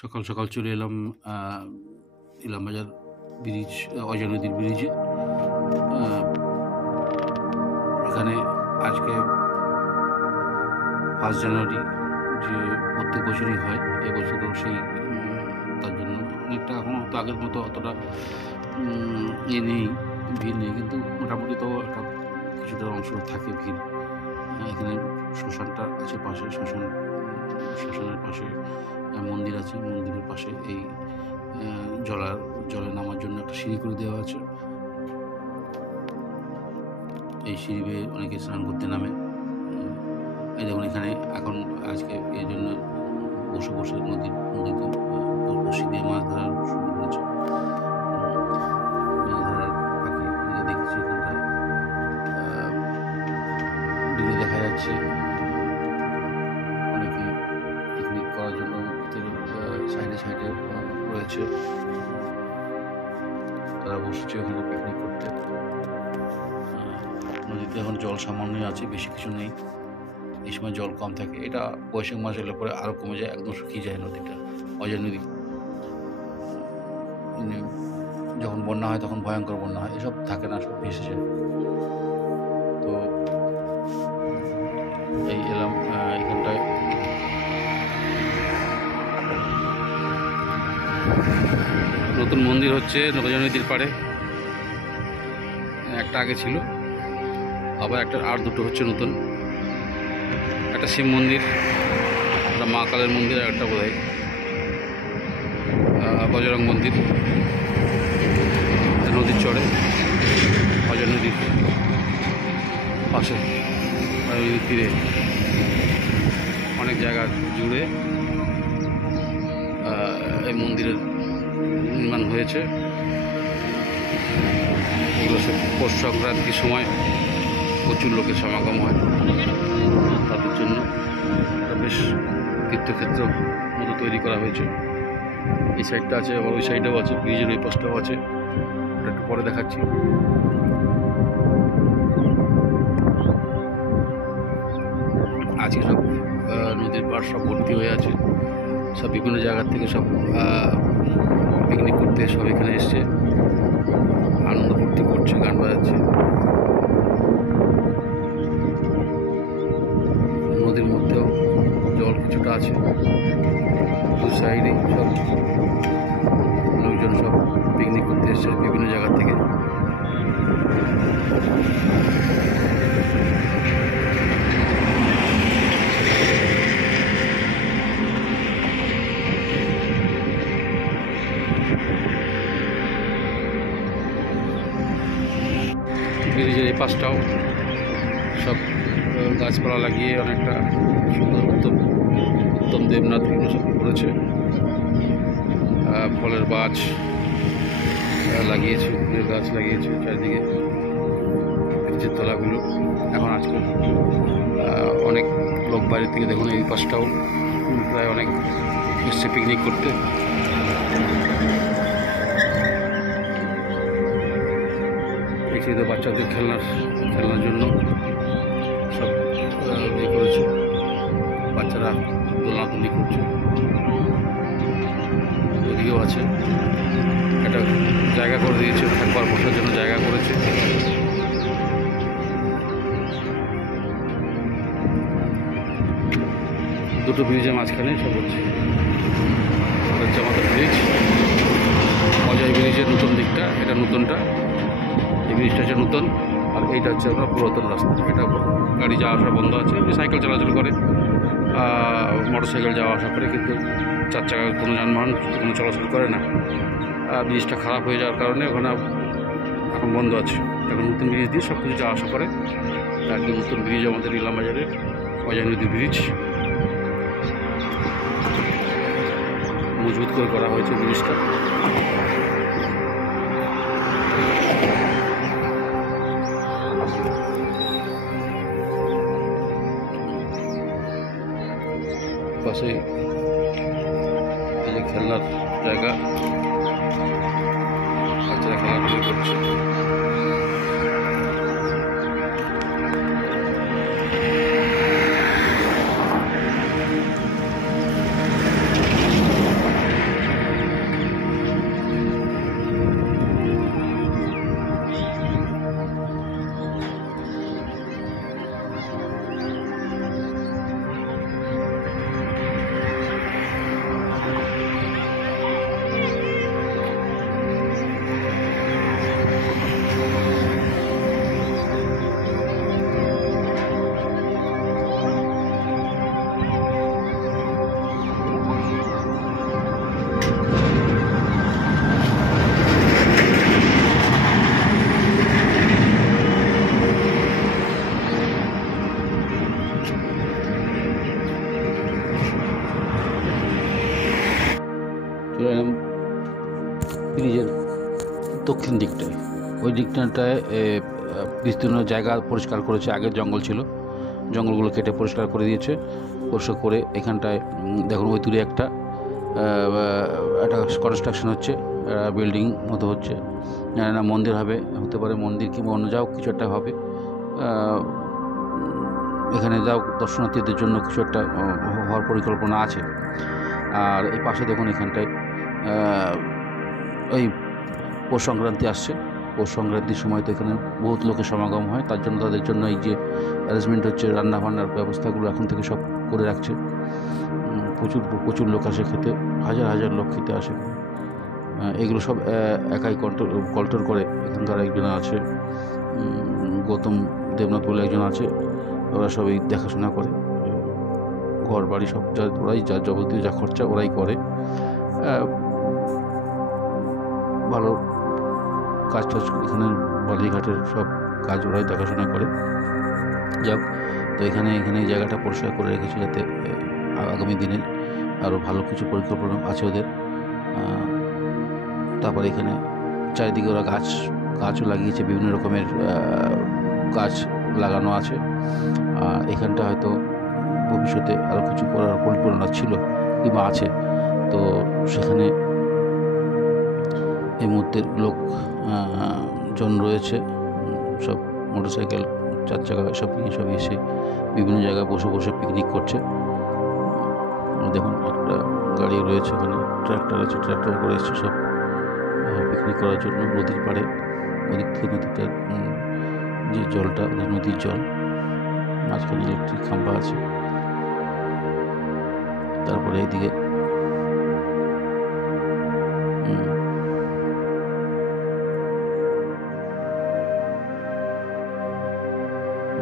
সকাল সকাল চলে এলাম ইলামবাজার ব্রিজ, অজয় নদীর ব্রিজে। এখানে আজকে 1 জানুয়ারি, যে প্রত্যেক বছরই হয়, এবছরও সেই তার জন্য অনেকটা এখন তো আগের মতো অতটা নেই, ভিড় নেই, কিন্তু মোটামুটি তো একটা কিছুটা অংশ থাকে ভিড়। এখানে শ্মশানটা আছে পাশে, শ্মশানের পাশে মন্দির আছে, মন্দিরের পাশে এই জলে নামার জন্য একটা সিঁড়ি করে দেওয়া আছে। এই সিঁড়ি বেয়ে অনেকে স্নান করতে নামে। এই দেখুন এখানে এখন আজকে এই জন্য বসে বসে নদীতে বসি দিয়ে মাছ ধরা শুরু করেছে। মাছ ধরার ফাঁকে দেখেছি এখানটায় দূরে দেখা যাচ্ছে অনেকে পিকনিক করার জন্য সাইডে সাইডে রয়েছে, তারা বসেছে ওখানে পিকনিক করতে। নদীতে এখন জল সামান্যই আছে, বেশি কিছু নেই। এই সময় জল কম থাকে, এটা বৈশাখ মাস এলে পরে আরও কমে যায়, একদম শুকিয়ে যায় নদীটা, অজয় নদী। যখন বন্যা হয় তখন ভয়ঙ্কর বন্যা হয়, এসব থাকে না, সব ভেসে যায়। তো এই এলাম এখানটায়। নতুন মন্দির হচ্ছে অজয় নদীর পাড়ে, একটা আগে ছিল, আবার একটা আর দুটো হচ্ছে নতুন। একটা শিব মন্দির, একটা মা কালের মন্দির, আর একটা বোধহয় বজরং মন্দির। নদীর চড়ে অজয় নদীর পাশে, নদীর তীরে অনেক জায়গা জুড়ে এই মন্দিরের নির্মাণ হয়েছে। এগুলো সব পৌষ সংক্রান্তির সময় প্রচুর লোকের সমাগম হয়, তাদের জন্য বেশ তীর্থক্ষেত্র মতো তৈরি করা হয়েছে। এই সাইডটা আছে, আবার ওই সাইডেও আছে, ব্রিজের ওই পাশটাও আছে, ওটা একটু পরে দেখাচ্ছি। আজকে সব নদীর পাড় সব ভর্তি হয়ে আছে, সব বিভিন্ন জায়গার থেকে সব পিকনিক করতে সব এখানে এসছে, আনন্দ ফুর্তি করছে, গান বাজাচ্ছে। নদীর মধ্যেও জল কিছুটা আছে, দু সাইডে সব লোকজন সব পিকনিক করতে এসছে বিভিন্ন জায়গা থেকে। ব্রিজের এই পাশটাও সব গাছপালা লাগিয়ে অনেকটা সুন্দর উত্তম দেবনাথ এগুলো সব করেছে। ফলের গাছ লাগিয়েছে, ফুলের গাছ লাগিয়েছে চারিদিকে, ব্রিজের তলাগুলো। এখন আজকাল অনেক লোক বাইরে থেকে, দেখুন এই পাশটাও প্রায় অনেক এসছে পিকনিক করতে। এখানে বাচ্চাদের খেলনার জন্য সব ইয়ে করেছে, বাচ্চারা দোলনাদুলি করছে। ওদিকেও আছে, একটা জায়গা করে দিয়েছে, থাকবার বসার জন্য জায়গা করেছে। দুটো ব্রিজের মাঝখানে সব হচ্ছে আমাদের ব্রিজ, অজয় ব্রিজের নতুন দিকটা, এটা নতুনটা, এই ব্রিজটা হচ্ছে নতুন, আর এইটা হচ্ছে আপনার পুরাতন রাস্তা। এটা গাড়ি যাওয়া আসা বন্ধ আছে, সাইকেল চলাচল করে, মোটর সাইকেল যাওয়া আসা করে, কিন্তু 4 চাকার কোনো যানবাহন কোনো চলাচল করে না। ব্রিজটা খারাপ হয়ে যাওয়ার কারণে ওখানে এখন বন্ধ আছে। এখন নতুন ব্রিজ দিয়ে সব কিছু যাওয়া আসা করে। একদম নতুন ব্রিজ আমাদের ইলামবাজারে, অজয় নদী ব্রিজ, মজবুত করে করা হয়েছে ব্রিজটা। পাশে এই যে খেলনার জায়গা, বাচ্চারা খেলাধুলি করছে। চলে এলাম ব্রিজের দক্ষিণ দিকটায়। ওই দিকটায় বিস্তীর্ণ জায়গা পরিষ্কার করেছে, আগের জঙ্গল ছিল, জঙ্গলগুলো কেটে পরিষ্কার করে দিয়েছে। পরিষ্কার করে এখানটায় দেখুন ওই দূরে একটা কনস্ট্রাকশন হচ্ছে, বিল্ডিং মতো হচ্ছে, জানি না মন্দির হবে, হতে পারে মন্দির কিংবা অন্য যাও কিছু একটা হবে। এখানে যাও দর্শনার্থীদের জন্য কিছু একটা হওয়ার পরিকল্পনা আছে। আর এই পাশে দেখুন এখানটায় এই পৌষ সংক্রান্তি আসছে, পৌষ সংক্রান্তির সময় তো এখানে বহুত লোকের সমাগম হয়, তার জন্য তাদের জন্য এই যে অ্যারেঞ্জমেন্ট হচ্ছে, রান্না বান্নার ব্যবস্থাগুলো এখন থেকে সব করে রাখছে। প্রচুর প্রচুর লোক আসে খেতে, হাজার হাজার লোক খেতে আসে। এগুলো সব একাই কন্ট্রোল করে। এখানকার একজন আছে গৌতম দেবনাথ বলে একজন আছে, ওরা সবই দেখাশোনা করে, ঘর বাড়ি সব ওরাই, যা যাবতীয় যা খরচা ওরাই করে। ভালো কাজ টাজ এখানে বালিঘাটের সব কাজ ওরাই দেখাশোনা করে। যাক, তো এখানে এই জায়গাটা পরিষ্কার করে রেখেছে যাতে আগামী দিনে আরও ভালো কিছু পরিকল্পনা আছে ওদের। তারপরে এখানে চারিদিকে ওরা গাছও লাগিয়েছে, বিভিন্ন রকমের গাছ লাগানো আছে। এখানটা হয়তো ভবিষ্যতে আরও কিছু করার পরিকল্পনা ছিল কিংবা আছে। তো সেখানে এই মুহূর্তে লোকজন রয়েছে, সব মোটরসাইকেল, চার চাকা সব নিয়ে সব এসে বিভিন্ন জায়গায় বসে বসে পিকনিক করছে। দেখুন একটা গাড়ি রয়েছে, ওখানে ট্র্যাক্টর আছে, ট্র্যাক্টর করে এসছে সব পিকনিক করার জন্য নদীর পাড়ে। ওদিক থেকে নদীটার যে জলটা, নদীর জল, মাঝখানে ইলেকট্রিক খাম্বা আছে। তারপরে এইদিকে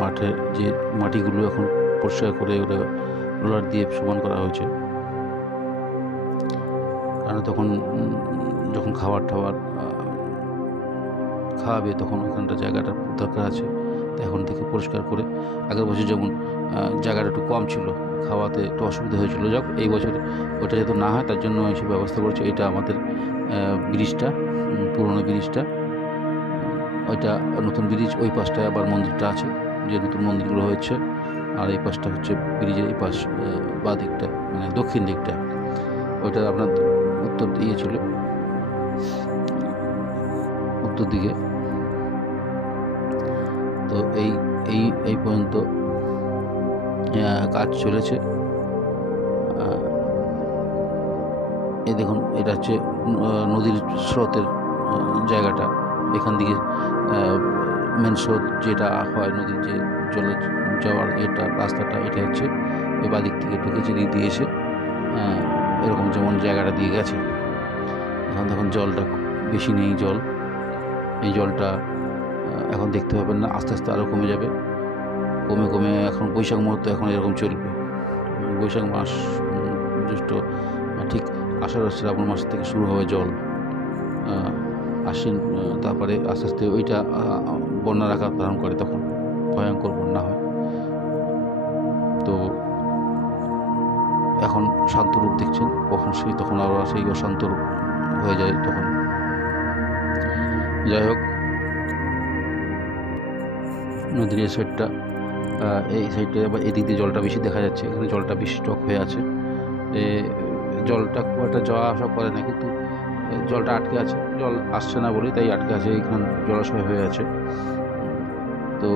মাঠে যে মাটিগুলো এখন পরিষ্কার করে ওরা রোলার দিয়ে সমান করা হয়েছে, কারণ যখন খাবার খাওয়াবে তখন ওখানটা জায়গাটা দরকার আছে। তো এখন থেকে পরিষ্কার করে, আগের বছর যেমন জায়গাটা একটু কম ছিল, খাওয়াতে একটু অসুবিধা হয়েছিল, যাক এই বছর ওটা যাতে না হয় তার জন্য এইসব ব্যবস্থা করেছে। এটা আমাদের ব্রিজটা, পুরনো ব্রিজটা, ওইটা নতুন ব্রিজ। ওই পাশটায় আবার মন্দিরটা আছে, যে নতুন মন্দিরগুলো হয়েছে। আর এই পাশটা হচ্ছে ব্রিজের এই পাশ, বা দিকটা মানে দক্ষিণ দিকটা, ওইটা আপনার উত্তর দিকে ছিল, উত্তর দিকে। তো এই পর্যন্ত কাজ চলেছে। এই দেখুন এটা হচ্ছে নদীর স্রোতের জায়গাটা। এখান থেকে মেন স্রোত যেটা হয়, নদীর যে জলে যাওয়ার রাস্তাটা, এটা হচ্ছে ওই বাদিক থেকে ঢুকেছে, দিক দিয়ে এসে এরকম যেমন জায়গাটা দিয়ে গেছে। এখন দেখুন জলটা বেশি নেই, এই জলটা এখন দেখতে পাবেন না, আস্তে আস্তে আরও কমে যাবে, কমে এখন বৈশাখ মুহূর্তে এখন এরকম চলবে। বৈশাখ মাস, জ্যৈষ্ঠ, ঠিক আষাঢ় শ্রাবণ মাস থেকে শুরু হবে জল, আশ্বিন, তারপরে আস্তে আস্তে ওইটা বন্যার আকার ধারণ করে, তখন ভয়ঙ্কর বন্যা হয়। তো এখন শান্ত রূপ দেখছেন, তখন আরও সেই অশান্ত হয়ে যায় তখন। যাই হোক, নদীর এই সাইডটা, এই সাইডটা আবার এদিক দিয়ে জলটা বেশি দেখা যাচ্ছে, এখানে জলটা বেশি স্টক হয়ে আছে। জলটা খুব একটা যাওয়া আসা করে না, কিন্তু জলটা আটকে আছে, জল আসছে না বলেই তাই আটকে আছে, এখানে জলাশয় হয়ে আছে। তো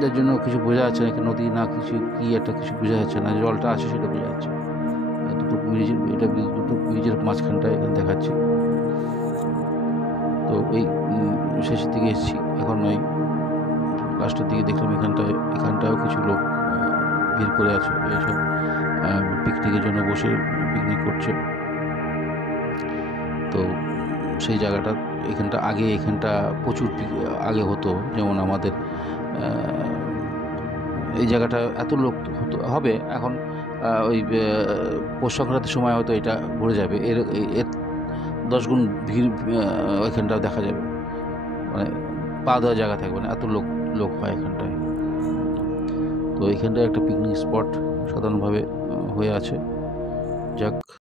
যার জন্য কিছু বোঝা যাচ্ছে না, নদী না কিছু কি একটা কিছু বোঝা যাচ্ছে না, জলটা আছে সেটা বোঝা যাচ্ছে। দুটো ব্রিজের মাঝখানটা এখানে দেখাচ্ছে। তো এই শেষের দিকে এসেছি, এখন ওই লাস্টের দিকে দেখলাম এখানটাও কিছু লোক ভিড় করে আছে, এইসব পিকনিকের জন্য বসে পিকনিক করছে। তো সেই জায়গাটা এখানটা প্রচুর আগে হতো, যেমন আমাদের এই জায়গাটা এত লোক হবে, এখন ওই পৌষ সংক্রান্তির সময় হয়তো এটা ভরে যাবে, এর 10 গুণ ভিড় ওইখানটাও দেখা যাবে, মানে পা দেওয়ার জায়গা থাকবে না, এত লোক হয় এখানটায়। তো এইখানটায় একটা পিকনিক স্পট সাধারণভাবে হয়ে আছে। যাক।